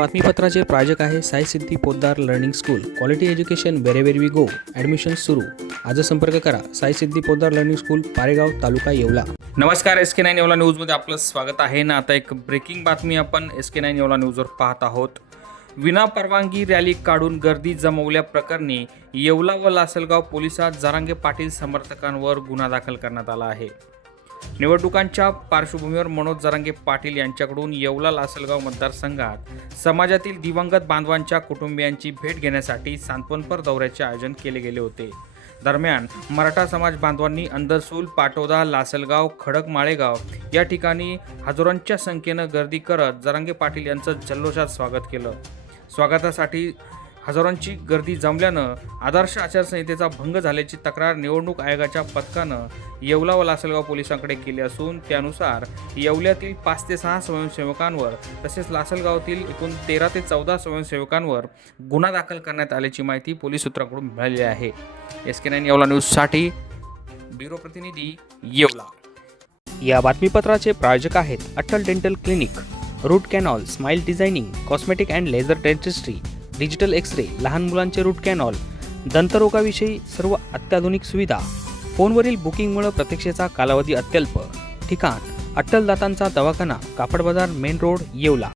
बातमीपत्राचे प्रायोजक आहे Sai Siddhi Podar learning school. Quality education wherever we go admission सुरू. आज संपर्क करा. Sai Siddhi Podar learning school Paregaon taluka Yeola. नमस्कार एस के नाईन येवला न्यूजमध्ये आपलं स्वागत आहे. ना आता एक ब्रेकिंग बातमी आपण एस के नाईन येवला न्यूजवर पाहत आहोत. विना परवानगी रॅली काढून गर्दी जमवल्या प्रकरणी येवला व लासलगाव पोलिसात जरांगे पाटील समर्थकांवर गुन्हा दाखल करण्यात आला आहे. निवडणुकांच्या पार्श्वभूमीवर मनोज जरांगे पाटील यांच्याकडून येवला लासलगाव मतदारसंघात समाजातील दिवंगत बांधवांच्या कुटुंबियांची भेट घेण्यासाठी सांत्वनपर दौऱ्याचे आयोजन केले गेले होते. दरम्यान मराठा समाज बांधवांनी अंदरसूल पाटोदा लासलगाव खडक माळेगाव या ठिकाणी हजारोंच्या संख्येनं गर्दी करत जरांगे पाटील यांचं जल्लोषात स्वागत केलं. स्वागतासाठी हजारोंची गर्दी जमल्यानं आदर्श आचारसंहितेचा भंग झाल्याची तक्रार निवडणूक आयोगाच्या पथकानं येवला व लासलगाव पोलिसांकडे केली असून त्यानुसार येवल्यातील पाच ते सहा स्वयंसेवकांवर तसेच लासलगावातील एकूण तेरा ते चौदा स्वयंसेवकांवर गुन्हा दाखल करण्यात आल्याची माहिती पोलीस सूत्रांकडून मिळाली आहे. एस के नाईन येवला न्यूजसाठी ब्युरो प्रतिनिधी येवला. या बातमीपत्राचे प्रायोजक आहेत Atal dental clinic root canal smile designing cosmetic and laser dentistry digital X ray लहान मुलांचे रूट कॅनॉल दंतरोगाविषयी सर्व अत्याधुनिक सुविधा. फोनवरील बुकिंगमुळे प्रतीक्षेचा कालावधी अत्यल्प. ठिकाण अट्टल दातांचा दवाखाना कापड बाजार मेन रोड येवला.